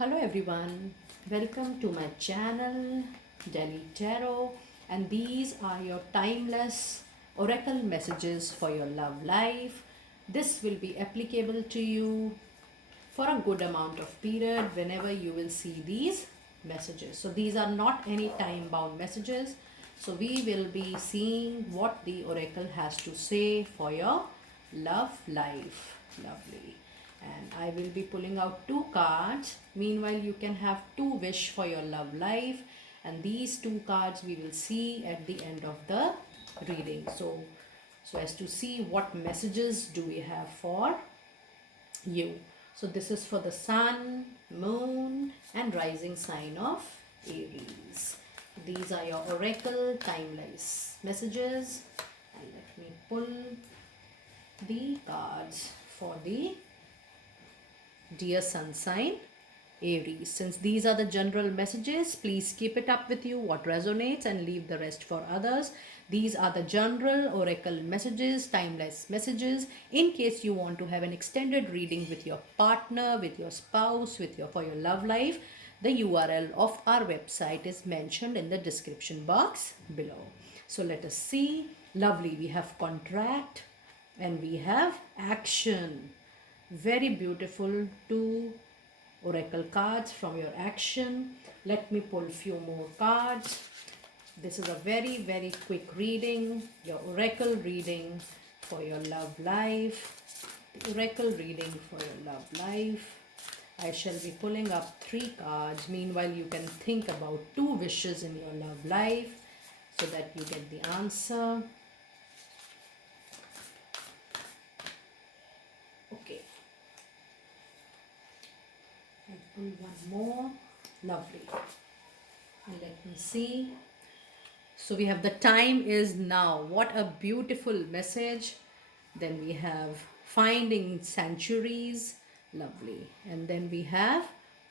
Hello everyone, welcome to my channel Delhi Tarot, and these are your timeless oracle messages for your love life. This will be applicable to you for a good amount of period whenever you will see these messages. So these are not any time bound messages. So we will be seeing what the oracle has to say for your love life. Lovely. And I will be pulling out two cards. Meanwhile, you can have two wish for your love life, and these two cards we will see at the end of the reading. So as to see what messages do we have for you. So this is for the sun, moon, and rising sign of Aries. These are your oracle timeless messages, and let me pull the cards for the dear sun sign Aries. Since these are the general messages, please keep it up with you what resonates and leave the rest for others. These are the general oracle messages, timeless messages. In case you want to have an extended reading with your partner, with your spouse, with your for your love life, the URL of our website is mentioned in the description box below. So let us see. Lovely. We have contract and we have action. Very beautiful two oracle cards from your action. Let me pull few more cards. This is a very quick reading, your oracle reading for your love life. The oracle reading for your love life. I shall be pulling up three cards. Meanwhile, you can think about two wishes in your love life so that you get the answer. Okay. I pull one more. Lovely. And let me see. So we have the time is now. What a beautiful message. Then we have finding sanctuaries. Lovely. And then we have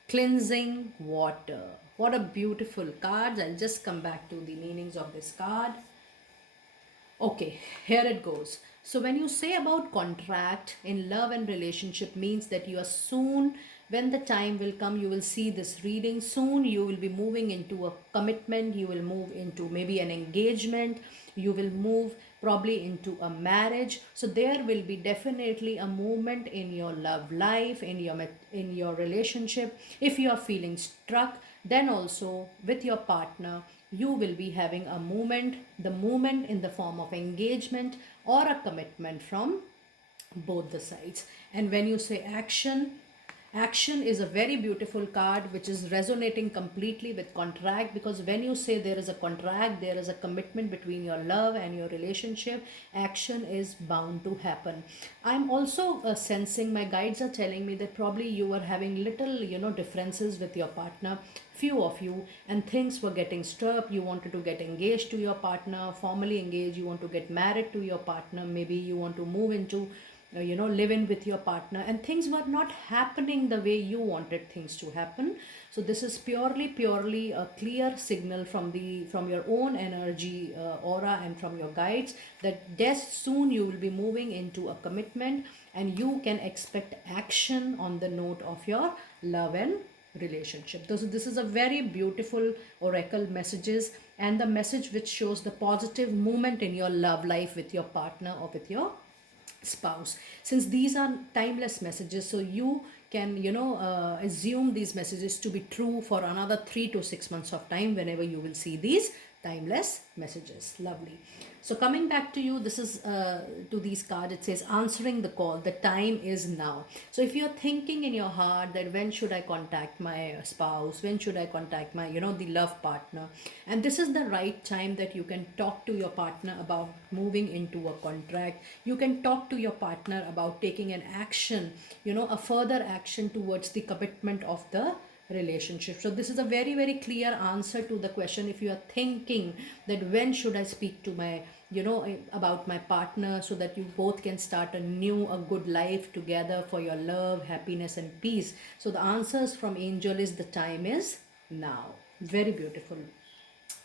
cleansing water. What a beautiful cards. I'll just come back to the meanings of this card. Okay, here it goes. So when you say about contract in love and relationship means that you are soon, when the time will come, you will see this reading. Soon you will be moving into a commitment. You will move into maybe an engagement. You will move probably into a marriage. So there will be definitely a movement in your love life, in your relationship. If you are feeling struck, then also with your partner you will be having a movement, the movement in the form of engagement or a commitment from both the sides. And when you say action, action is a very beautiful card which is resonating completely with contract, because when you say there is a contract, there is a commitment between your love and your relationship, action is bound to happen. I'm also sensing, my guides are telling me that probably you were having little differences with your partner, few of you, and things were getting stirred up. You wanted to get engaged to your partner, formally engaged, you want to get married to your partner, maybe you want to move into live in with your partner, and things were not happening the way you wanted things to happen. So this is purely a clear signal from your own energy aura and from your guides that yes, soon you will be moving into a commitment and you can expect action on the note of your love and relationship. This is a very beautiful oracle messages, and the message which shows the positive movement in your love life with your partner or with your spouse. Since these are timeless messages, so you can assume these messages to be true for another 3 to 6 months of time whenever you will see these timeless messages. Lovely. So coming back to you, this is to these cards, it says answering the call, the time is now. So if you're thinking in your heart that when should I contact my spouse, when should I contact my the love partner, and this is the right time that you can talk to your partner about moving into a contract. You can talk to your partner about taking an action, a further action towards the commitment of the relationship. So this is a very clear answer to the question. If you are thinking that when should I speak to my about my partner so that you both can start a good life together for your love, happiness and peace, so the answers from angel is the time is now. Very beautiful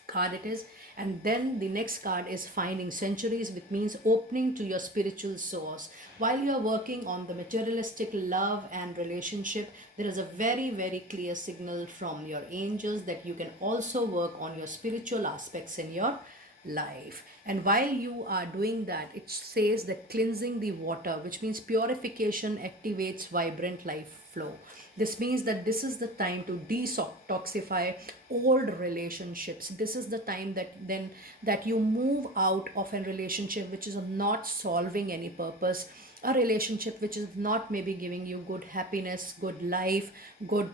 card it is. And then the next card is finding centuries, which means opening to your spiritual source. While you are working on the materialistic love and relationship, there is a very, very clear signal from your angels that you can also work on your spiritual aspects in your life. And while you are doing that, it says that cleansing the water, which means purification, activates vibrant life flow. This means that this is the time to detoxify old relationships. This is the time that you move out of a relationship which is not solving any purpose, a relationship which is not maybe giving you good happiness, good life, good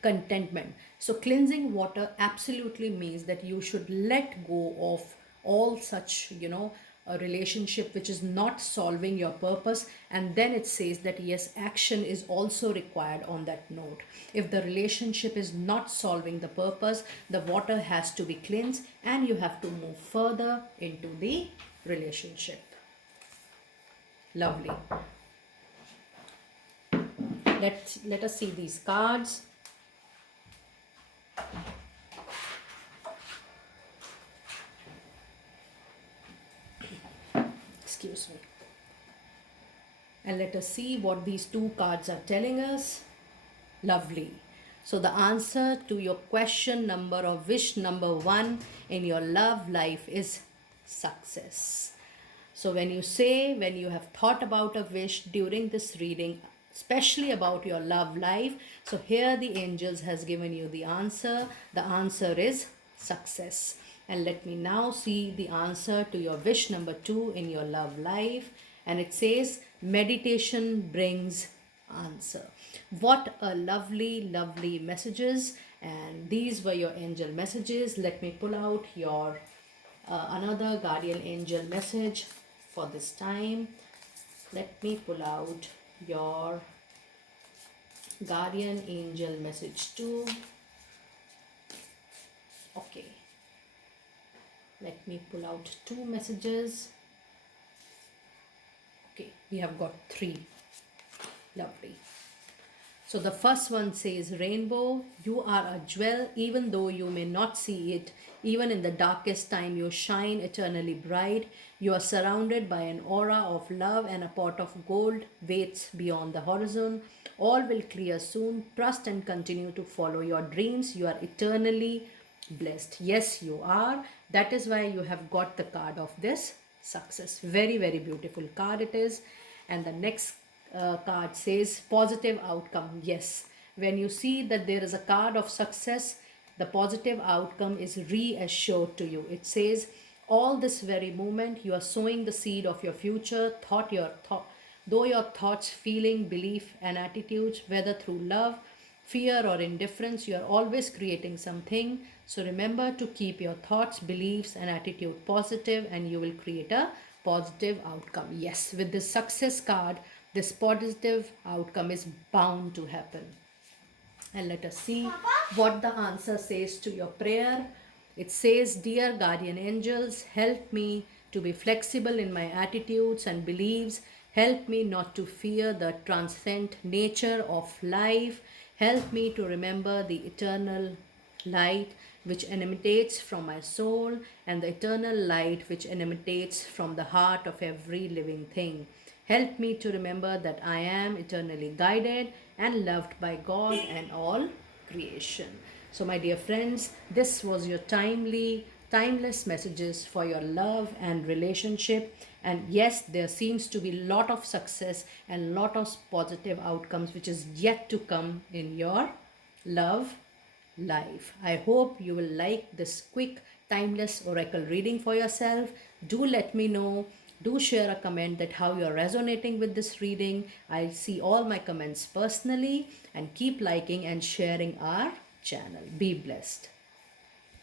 contentment. So cleansing water absolutely means that you should let go of all such, a relationship which is not solving your purpose. And then it says that yes, action is also required on that note. If the relationship is not solving the purpose, the water has to be cleansed and you have to move further into the relationship. Lovely. Let us see these cards. Excuse me. And let us see what these two cards are telling us. Lovely. So the answer to your question number or wish number 1 in your love life is success. So when you have thought about a wish during this reading, especially about your love life, so here the angels has given you the answer. The answer is success. And let me now see the answer to your wish number 2 in your love life. And it says meditation brings answer. What a lovely, lovely messages. And these were your angel messages. Let me pull out your another guardian angel message for this time. Let me pull out your guardian angel message too. Okay. Let me pull out 2 messages. Okay, we have got 3. Lovely. So the first one says, rainbow, you are a jewel, even though you may not see it. Even in the darkest time, you shine eternally bright. You are surrounded by an aura of love, and a pot of gold waits beyond the horizon. All will clear soon. Trust and continue to follow your dreams. You are eternally blessed. Yes, you are. That is why you have got the card of this success. Very, very beautiful card it is. And the next card says positive outcome. Yes, when you see that there is a card of success, the positive outcome is reassured to you. It says all this very moment you are sowing the seed of your future. Though your thoughts, feeling, belief and attitudes, whether through love, fear or indifference, you are always creating something. So remember to keep your thoughts, beliefs and attitude positive, and you will create a positive outcome. Yes, with this success card, this positive outcome is bound to happen. And let us see what the answer says to your prayer. It says, dear guardian angels, help me to be flexible in my attitudes and beliefs. Help me not to fear the transcendent nature of life. Help me to remember the eternal light which emanates from my soul and the eternal light which emanates from the heart of every living thing. Help me to remember that I am eternally guided and loved by God and all creation. So my dear friends, this was your timeless messages for your love and relationship. And yes, there seems to be lot of success and lot of positive outcomes which is yet to come in your love life. I hope you will like this quick timeless oracle reading for yourself. Do let me know. Do share a comment that how you are resonating with this reading. I see all my comments personally, and keep liking and sharing our channel. Be blessed.